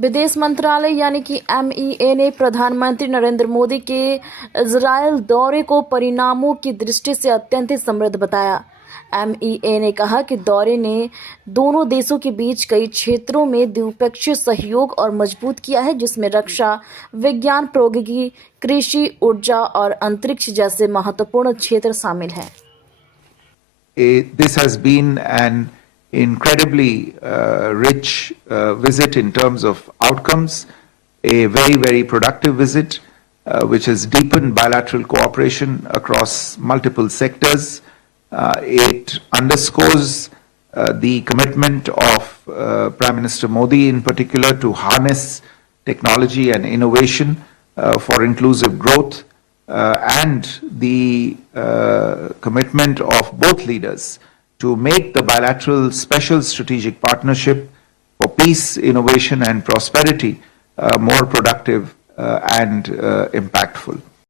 विदेश मंत्रालय यानी कि MEA ने प्रधानमंत्री नरेंद्र मोदी के इजरायल दौरे को परिणामों की दृष्टि से अत्यंत समृद्ध बताया। MEA ने कहा कि दौरे ने दोनों देशों के बीच कई क्षेत्रों में द्विपक्षीय सहयोग और मजबूत किया है, जिसमें रक्षा, विज्ञान, प्रौद्योगिकी, कृषि, ऊर्जा और अंतरिक्ष जैसे महत्वपूर्ण क्षेत्र शामिल हैं। This has been an incredibly rich visit in terms of outcomes, a very productive visit which has deepened bilateral cooperation across multiple sectors. It underscores the commitment of Prime Minister Modi in particular to harness technology and innovation for inclusive growth, and the commitment of both leaders to make the bilateral special strategic partnership for peace, innovation and prosperity more productive and impactful.